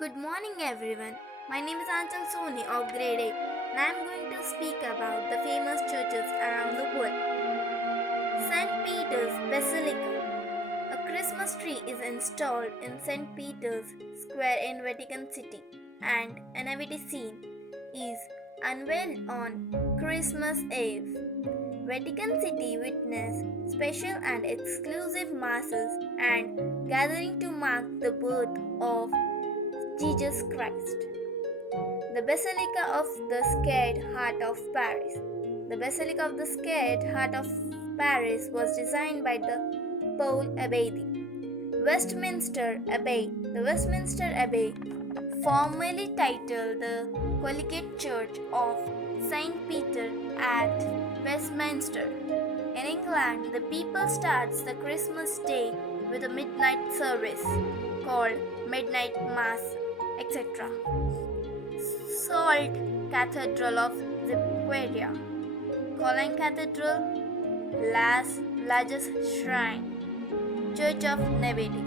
Good morning, everyone. My name is Anchal Sony of Grade 8, and I am going to speak about the famous churches around the world. St. Peter's Basilica. A Christmas tree is installed in St. Peter's Square in Vatican City, and a nativity scene is unveiled on Christmas Eve. Vatican City witnessed special and exclusive masses and gathering to mark the birth of Jesus Christ. The Basilica of the Sacred Heart of Paris. The Basilica of the Sacred Heart of Paris was designed by the Paul Abbey. Westminster Abbey. The Westminster Abbey, formerly titled the Collegiate Church of Saint Peter at Westminster. In England, the people starts the Christmas day with a midnight service called Midnight Mass, etc. Salt Cathedral of Zipaquira. Colline Cathedral, largest shrine, Church of Nativity.